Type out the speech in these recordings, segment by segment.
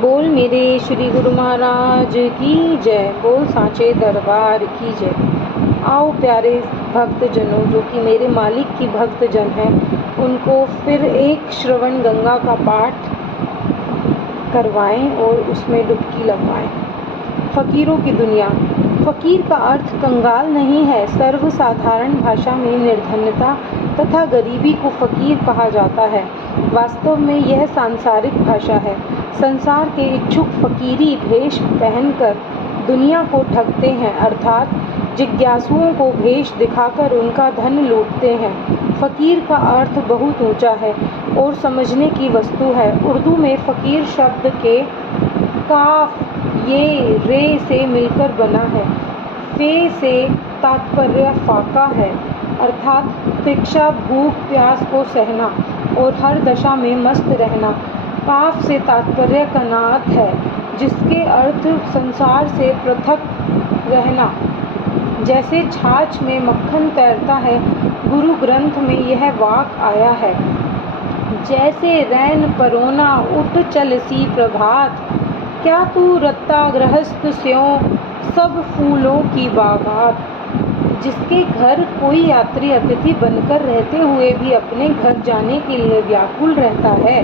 बोल मेरे श्री गुरु महाराज की जय। बोल सांचे दरबार की जय। आओ प्यारे भक्त जनों, जो कि मेरे मालिक की भक्त जन हैं, उनको फिर एक श्रवण गंगा का पाठ करवाएं और उसमें डुबकी लगवाएं। फ़कीरों की दुनिया। फ़कीर का अर्थ कंगाल नहीं है। सर्वसाधारण भाषा में निर्धनता तथा गरीबी को फ़कीर कहा जाता है। वास्तव में यह सांसारिक भाषा है। संसार के इच्छुक फ़कीरी भेष पहनकर दुनिया को ठगते हैं, अर्थात जिज्ञासुओं को भेष दिखाकर उनका धन लूटते हैं। फ़कीर का अर्थ बहुत ऊंचा है और समझने की वस्तु है। उर्दू में फ़कीर शब्द के काफ ये रे से मिलकर बना है। फे से तात्पर्य फाका है, अर्थात तिक्षा, भूख प्यास को सहना और हर दशा में मस्त रहना। काफ से तात्पर्य कनात है, जिसके अर्थ संसार से पृथक रहना। जैसे छाछ में मक्खन तैरता है, गुरु ग्रंथ में यह वाक आया है। जैसे रैन परोना उठ चल सी प्रभात, क्या तू रत्ता गृहस्थ स्यों सब फूलों की बागात। जिसके घर कोई यात्री अतिथि बनकर रहते हुए भी अपने घर जाने के लिए व्याकुल रहता है,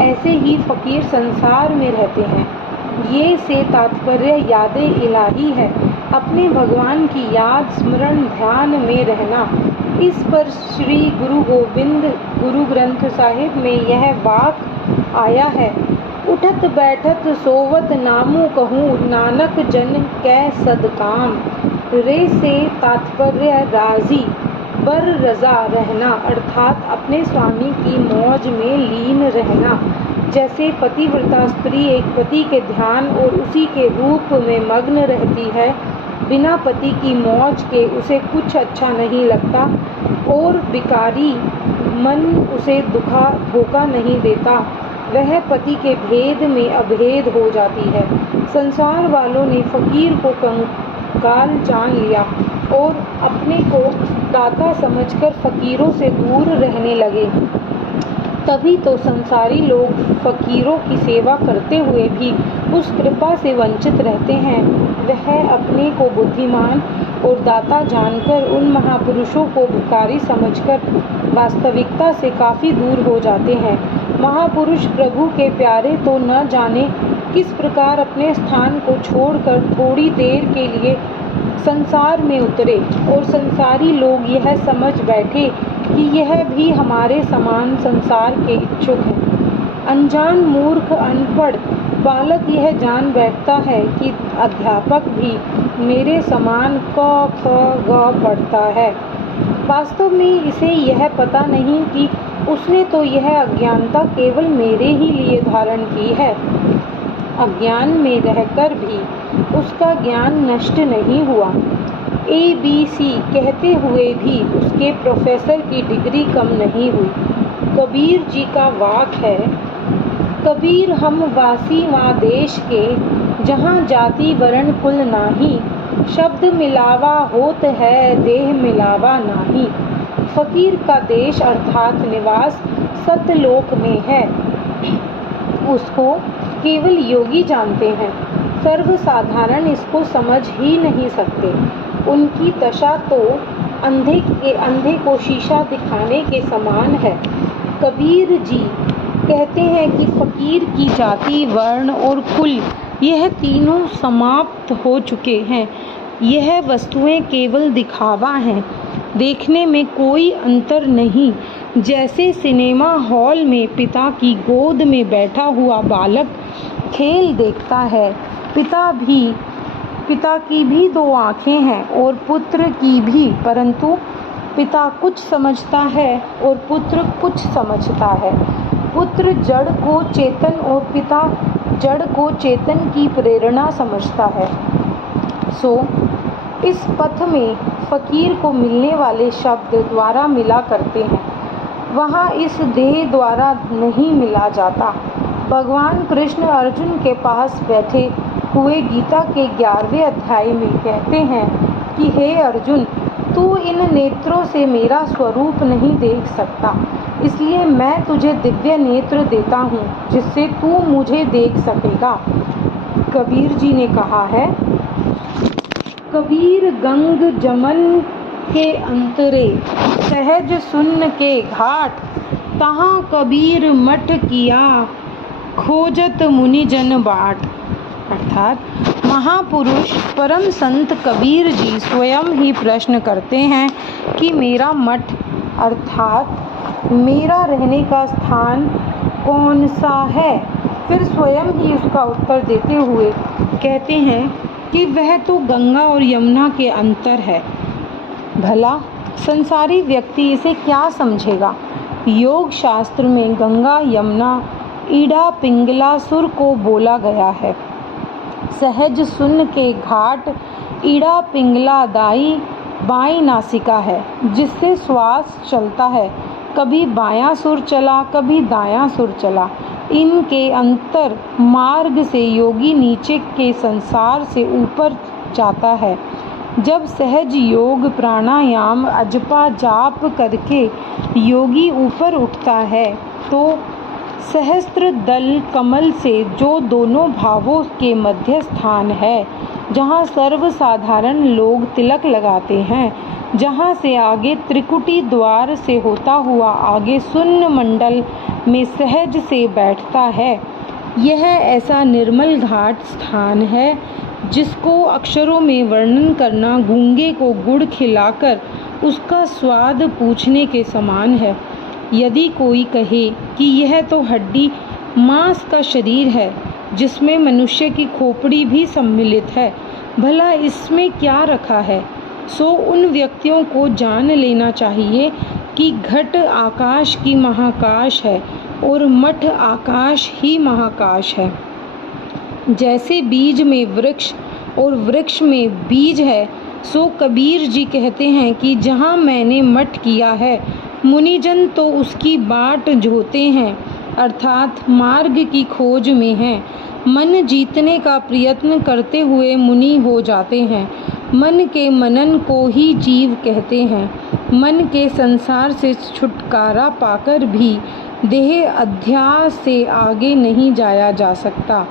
ऐसे ही फ़कीर संसार में रहते हैं। ये से तात्पर्य यादे इलाही है, अपने भगवान की याद स्मरण ध्यान में रहना। इस पर श्री गुरु गोविंद गुरु ग्रंथ साहिब में यह वाक आया है। उठत बैठत सोवत नामू कहूँ, नानक जन कै सदकाम। रे से तात्पर्य राजी बर रजा रहना, अर्थात अपने स्वामी की मौज में लीन रहना। जैसे पतिव्रता स्त्री एक पति के ध्यान और उसी के रूप में मग्न रहती है, बिना पति की मौज के उसे कुछ अच्छा नहीं लगता और बिकारी मन उसे धोखा नहीं देता, वह पति के भेद में अभेद हो जाती है। संसार वालों ने फ़कीर को कंगाल जान लिया और अपने को दाता समझकर फ़कीरों से दूर रहने लगे। तभी तो संसारी लोग फ़कीरों की सेवा करते हुए भी उस कृपा से वंचित रहते हैं। वह अपने को बुद्धिमान और दाता जानकर उन महापुरुषों को भिखारी समझकर वास्तविकता से काफ़ी दूर हो जाते हैं। महापुरुष प्रभु के प्यारे तो न जाने किस प्रकार अपने स्थान को छोड़कर थोड़ी देर के लिए संसार में उतरे और संसारी लोग यह समझ बैठे कि यह भी हमारे समान संसार के इच्छुक हैं। अनजान मूर्ख अनपढ़ बालक यह जान बैठता है कि अध्यापक भी मेरे समान क ख ग पढ़ता है। वास्तव में इसे यह पता नहीं कि उसने तो यह अज्ञानता केवल मेरे ही लिए धारण की है। अज्ञान में रहकर भी उसका ज्ञान नष्ट नहीं हुआ। ABC कहते हुए भी उसके प्रोफेसर की डिग्री कम नहीं हुई। कबीर जी का वाक है, कबीर हम वासी वहाँ देश के, जहाँ जाति वर्ण कुल नाही, शब्द मिलावा होत है देह मिलावा नाही। फ़कीर का देश अर्थात निवास सतलोक में है, उसको केवल योगी जानते हैं। सर्वसाधारण इसको समझ ही नहीं सकते। उनकी दशा तो अंधे को शीशा दिखाने के समान है। कबीर जी कहते हैं कि फ़कीर की जाति वर्ण और कुल यह तीनों समाप्त हो चुके हैं। यह वस्तुएं केवल दिखावा हैं, देखने में कोई अंतर नहीं। जैसे सिनेमा हॉल में पिता की गोद में बैठा हुआ बालक खेल देखता है, पिता की भी दो आँखें हैं और पुत्र की भी, परंतु पिता कुछ समझता है और पुत्र कुछ समझता है। पुत्र जड़ को चेतन और पिता जड़ को चेतन की प्रेरणा समझता है। सो इस पथ में फ़कीर को मिलने वाले शब्द द्वारा मिला करते हैं, वहाँ इस देह द्वारा नहीं मिला जाता। भगवान कृष्ण अर्जुन के पास बैठे हुए गीता के 11वें अध्याय में कहते हैं कि हे अर्जुन, तू इन नेत्रों से मेरा स्वरूप नहीं देख सकता, इसलिए मैं तुझे दिव्य नेत्र देता हूँ जिससे तू मुझे देख सकेगा। कबीर जी ने कहा है, कबीर गंग जमन के अंतरे सहज सुन के घाट, तहाँ कबीर मठ किया खोजत मुनि जन बाट। अर्थात महापुरुष परम संत कबीर जी स्वयं ही प्रश्न करते हैं कि मेरा मठ अर्थात मेरा रहने का स्थान कौन सा है। फिर स्वयं ही उसका उत्तर देते हुए कहते हैं कि वह तो गंगा और यमुना के अंतर है। भला संसारी व्यक्ति इसे क्या समझेगा। योग शास्त्र में गंगा यमुना ईड़ा पिंगला सुर को बोला गया है। सहज सुन के घाट ईड़ा पिंगला दाई बाई नासिका है, जिससे श्वास चलता है। कभी बायां सुर चला कभी दायां सुर चला। इनके अंतर मार्ग से योगी नीचे के संसार से ऊपर जाता है। जब सहज योग प्राणायाम अजपा जाप करके योगी ऊपर उठता है तो सहस्त्र दल कमल से, जो दोनों भावों के मध्य स्थान है, जहाँ सर्वसाधारण लोग तिलक लगाते हैं, जहाँ से आगे त्रिकुटी द्वार से होता हुआ आगे शून्य मंडल में सहज से बैठता है, यह ऐसा निर्मल घाट स्थान है जिसको अक्षरों में वर्णन करना गूंगे को गुड़ खिलाकर उसका स्वाद पूछने के समान है। यदि कोई कहे कि यह तो हड्डी मांस का शरीर है जिसमें मनुष्य की खोपड़ी भी सम्मिलित है, भला इसमें क्या रखा है, सो उन व्यक्तियों को जान लेना चाहिए कि घट आकाश की महाकाश है और मठ आकाश ही महाकाश है। जैसे बीज में वृक्ष और वृक्ष में बीज है, सो कबीर जी कहते हैं कि जहाँ मैंने मठ किया है, मुनिजन तो उसकी बाट जोते हैं, अर्थात मार्ग की खोज में हैं। मन जीतने का प्रयत्न करते हुए मुनि हो जाते हैं। मन के मनन को ही जीव कहते हैं। मन के संसार से छुटकारा पाकर भी देह अध्यास से आगे नहीं जाया जा सकता।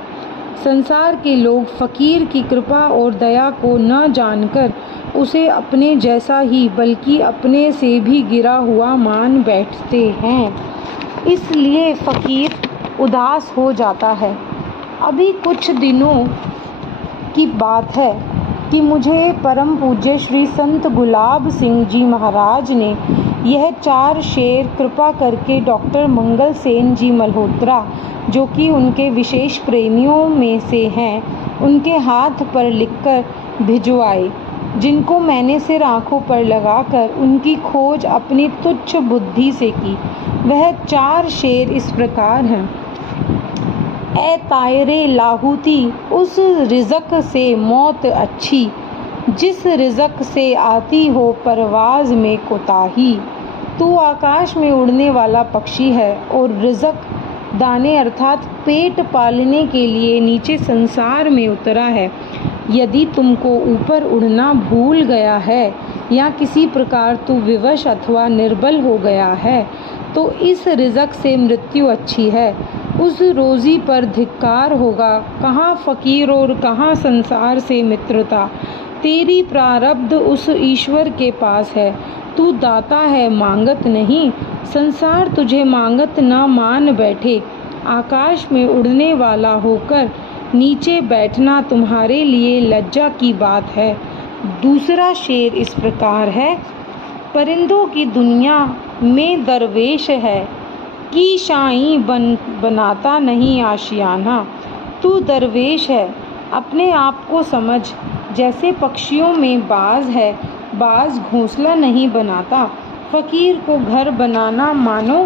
संसार के लोग फकीर की कृपा और दया को न जानकर उसे अपने जैसा ही बल्कि अपने से भी गिरा हुआ मान बैठते हैं, इसलिए फकीर उदास हो जाता है। अभी कुछ दिनों की बात है कि मुझे परम पूज्य श्री संत गुलाब सिंह जी महाराज ने यह 4 शेर कृपा करके डॉक्टर मंगल सेन जी मल्होत्रा, जो कि उनके विशेष प्रेमियों में से हैं, उनके हाथ पर लिखकर भिजवाए, जिनको मैंने सिर आँखों पर लगाकर उनकी खोज अपनी तुच्छ बुद्धि से की। वह 4 शेर इस प्रकार हैं। ए तायरे लाहूती उस रिज़क से मौत अच्छी, जिस रिज़क से आती हो परवाज़ में कोताही। तू आकाश में उड़ने वाला पक्षी है और रिज़क दाने अर्थात पेट पालने के लिए नीचे संसार में उतरा है। यदि तुमको ऊपर उड़ना भूल गया है या किसी प्रकार तू विवश अथवा निर्बल हो गया है, तो इस रिज़क से मृत्यु अच्छी है। उस रोज़ी पर धिक्कार होगा। कहाँ फ़कीर और कहाँ संसार से मित्रता। तेरी प्रारब्ध उस ईश्वर के पास है। तू दाता है, मांगत नहीं। संसार तुझे मांगत न मान बैठे। आकाश में उड़ने वाला होकर नीचे बैठना तुम्हारे लिए लज्जा की बात है। दूसरा शेर इस प्रकार है। परिंदों की दुनिया में दरवेश है कि शाई बनाता नहीं आशियाना। तू दरवेश है, अपने आप को समझ। जैसे पक्षियों में बाज है, बाज घोंसला नहीं बनाता। फ़कीर को घर बनाना मानो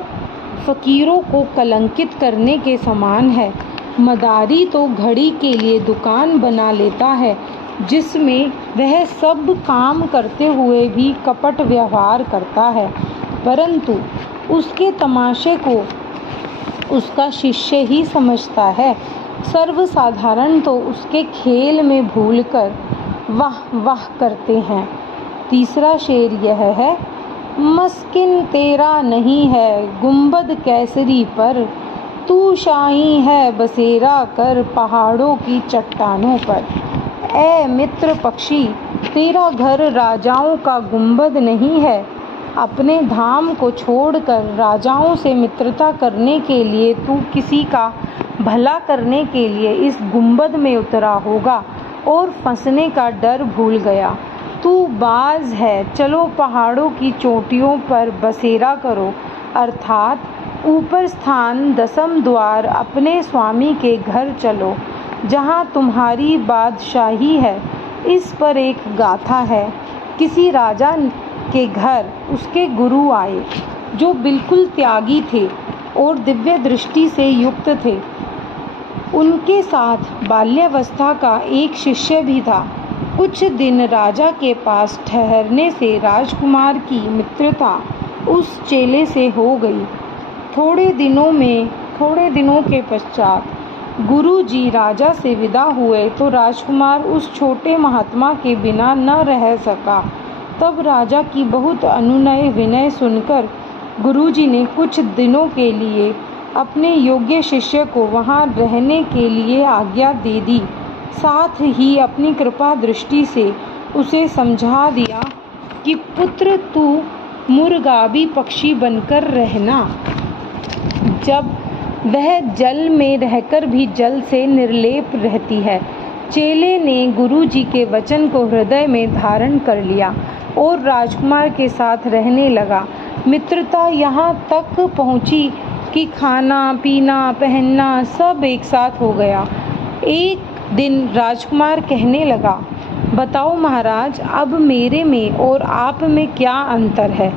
फ़कीरों को कलंकित करने के समान है। मदारी तो घड़ी के लिए दुकान बना लेता है, जिसमें वह सब काम करते हुए भी कपट व्यवहार करता है, परंतु उसके तमाशे को उसका शिष्य ही समझता है। सर्वसाधारण तो उसके खेल में भूलकर वाह वाह करते हैं। तीसरा शेर यह है। मस्किन तेरा नहीं है गुंबद केसरी पर, तू शाही है बसेरा कर पहाड़ों की चट्टानों पर। ए मित्र पक्षी, तेरा घर राजाओं का गुंबद नहीं है। अपने धाम को छोड़कर राजाओं से मित्रता करने के लिए तू किसी का भला करने के लिए इस गुंबद में उतरा होगा और फंसने का डर भूल गया। तू बाज है, चलो पहाड़ों की चोटियों पर बसेरा करो, अर्थात ऊपर स्थान 10वें द्वार अपने स्वामी के घर चलो, जहाँ तुम्हारी बादशाही है। इस पर एक गाथा है। किसी राजा के घर उसके गुरु आए, जो बिल्कुल त्यागी थे और दिव्य दृष्टि से युक्त थे। उनके साथ बाल्यावस्था का एक शिष्य भी था। कुछ दिन राजा के पास ठहरने से राजकुमार की मित्रता उस चेले से हो गई। थोड़े दिनों के पश्चात गुरु जी राजा से विदा हुए तो राजकुमार उस छोटे महात्मा के बिना न रह सका। तब राजा की बहुत अनुनय विनय सुनकर गुरु जी ने कुछ दिनों के लिए अपने योग्य शिष्य को वहाँ रहने के लिए आज्ञा दे दी। साथ ही अपनी कृपा दृष्टि से उसे समझा दिया कि पुत्र तू मुर्गाबी पक्षी बनकर रहना। जब वह जल में रहकर भी जल से निर्लेप रहती है। चेले ने गुरु जी के वचन को हृदय में धारण कर लिया और राजकुमार के साथ रहने लगा। मित्रता यहाँ तक पहुँची कि खाना पीना पहनना सब एक साथ हो गया। एक दिन राजकुमार कहने लगा, बताओ महाराज, अब मेरे में और आप में क्या अंतर है।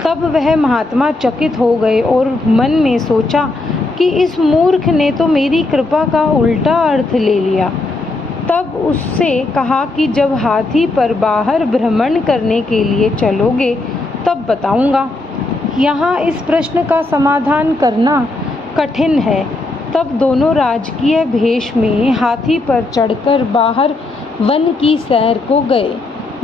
तब वह महात्मा चकित हो गए और मन में सोचा कि इस मूर्ख ने तो मेरी कृपा का उल्टा अर्थ ले लिया। तब उससे कहा कि जब हाथी पर बाहर भ्रमण करने के लिए चलोगे तब बताऊंगा। यहाँ इस प्रश्न का समाधान करना कठिन है। तब दोनों राजकीय भेष में हाथी पर चढ़कर बाहर वन की सैर को गए।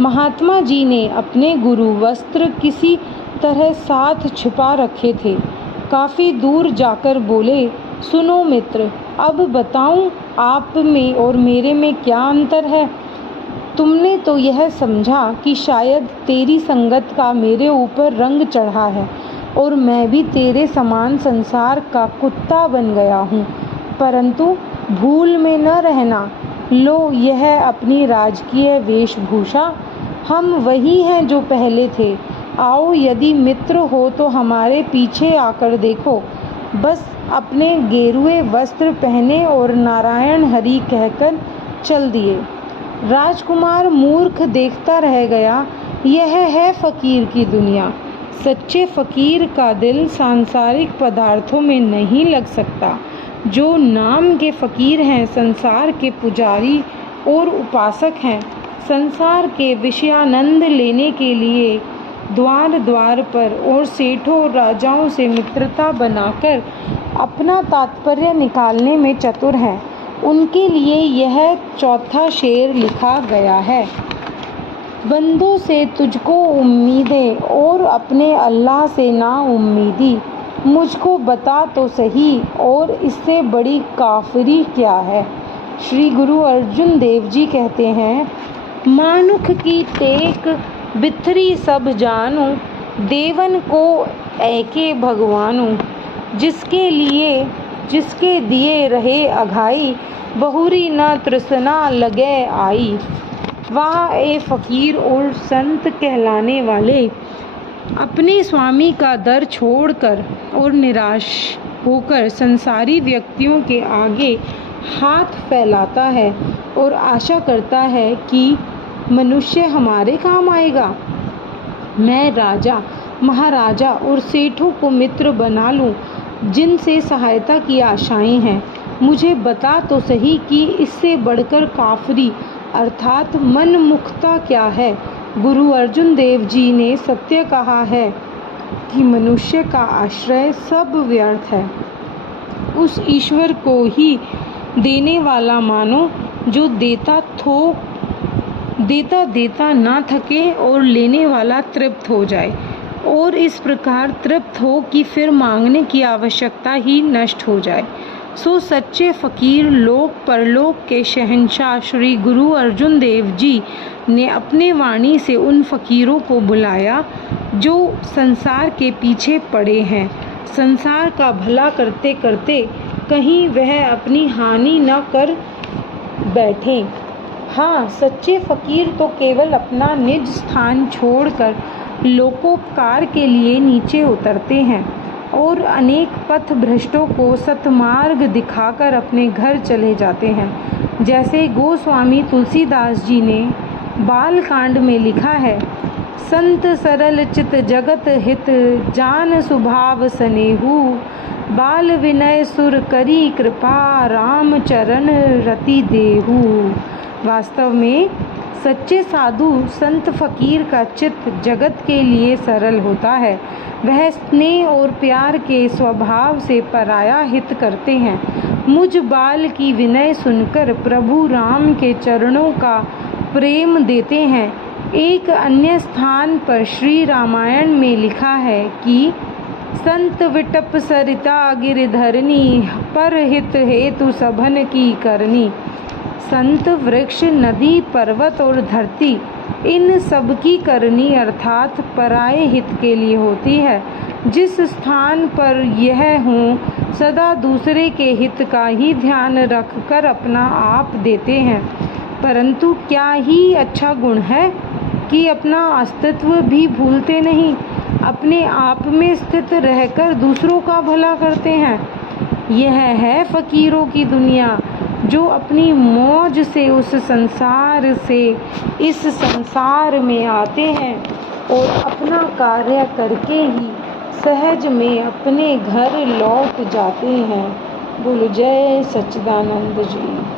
महात्मा जी ने अपने गुरु वस्त्र किसी तरह साथ छिपा रखे थे। काफ़ी दूर जाकर बोले, सुनो मित्र, अब बताऊं आप में और मेरे में क्या अंतर है। तुमने तो यह समझा कि शायद तेरी संगत का मेरे ऊपर रंग चढ़ा है और मैं भी तेरे समान संसार का कुत्ता बन गया हूँ, परंतु भूल में न रहना। लो, यह अपनी राजकीय वेशभूषा, हम वही हैं जो पहले थे। आओ, यदि मित्र हो तो हमारे पीछे आकर देखो। बस अपने गेरुए वस्त्र पहने और नारायण हरि कहकर चल दिए। राजकुमार मूर्ख देखता रह गया। यह है फकीर की दुनिया। सच्चे फकीर का दिल सांसारिक पदार्थों में नहीं लग सकता। जो नाम के फकीर हैं, संसार के पुजारी और उपासक हैं। संसार के विषयानंद लेने के लिए द्वार द्वार पर और सेठों और राजाओं से मित्रता बनाकर अपना तात्पर्य निकालने में चतुर हैं। उनके लिए यह चौथा शेर लिखा गया है। बंदों से तुझको उम्मीदें और अपने अल्लाह से ना उम्मीदी। मुझको बता तो सही, और इससे बड़ी काफिरी क्या है। श्री गुरु अर्जुन देव जी कहते हैं, मानुख की टेक बिथरी सब जानू, देवन को ऐके भगवानू। जिसके दिए रहे अघाई, बहुरी न तृष्णा लगे आई। वहाँ ए फकीर और संत कहलाने वाले अपने स्वामी का दर छोड़कर और निराश होकर संसारी व्यक्तियों के आगे हाथ फैलाता है और आशा करता है कि मनुष्य हमारे काम आएगा। मैं राजा, महाराजा और सेठों को मित्र बना लूं, जिनसे सहायता की आशाएं हैं। मुझे बता तो सही कि इससे बढ़कर काफरी अर्थात मन मुक्ता क्या है। गुरु अर्जुन देव जी ने सत्य कहा है कि मनुष्य का आश्रय सब व्यर्थ है। उस ईश्वर को ही देने वाला मानो, जो देता ना थके और लेने वाला तृप्त हो जाए। और इस प्रकार तृप्त हो कि फिर मांगने की आवश्यकता ही नष्ट हो जाए। सो सच्चे फ़कीर लोक परलोक के शहंशाह श्री गुरु अर्जुन देव जी ने अपने वाणी से उन फ़कीरों को बुलाया जो संसार के पीछे पड़े हैं, संसार का भला करते करते कहीं वह अपनी हानि न कर बैठें। हाँ, सच्चे फ़कीर तो केवल अपना निज स्थान छोड़कर लोकोपकार के लिए नीचे उतरते हैं और अनेक पथ भ्रष्टों को सतमार्ग दिखाकर अपने घर चले जाते हैं। जैसे गोस्वामी तुलसीदास जी ने बालकांड में लिखा है, संत सरल चित जगत हित जान स्वभाव सनेहू, बाल विनय सुर करी कृपा राम चरण रति देहू। वास्तव में सच्चे साधु संत फकीर का चित्त जगत के लिए सरल होता है। वह स्नेह और प्यार के स्वभाव से पराया हित करते हैं। मुझ बाल की विनय सुनकर प्रभु राम के चरणों का प्रेम देते हैं। एक अन्य स्थान पर श्री रामायण में लिखा है कि संत विटप सरिता गिरधरनी, पर हित हेतु सभन की करनी। संत वृक्ष नदी पर्वत और धरती इन सब की करनी अर्थात पराये हित के लिए होती है। जिस स्थान पर यह हो सदा दूसरे के हित का ही ध्यान रखकर अपना आप देते हैं। परंतु क्या ही अच्छा गुण है कि अपना अस्तित्व भी भूलते नहीं, अपने आप में स्थित रहकर दूसरों का भला करते हैं। यह है फ़कीरों की दुनिया, जो अपनी मौज से उस संसार से इस संसार में आते हैं और अपना कार्य करके ही सहज में अपने घर लौट जाते हैं। बोलो जय सच्चिदानंद जी।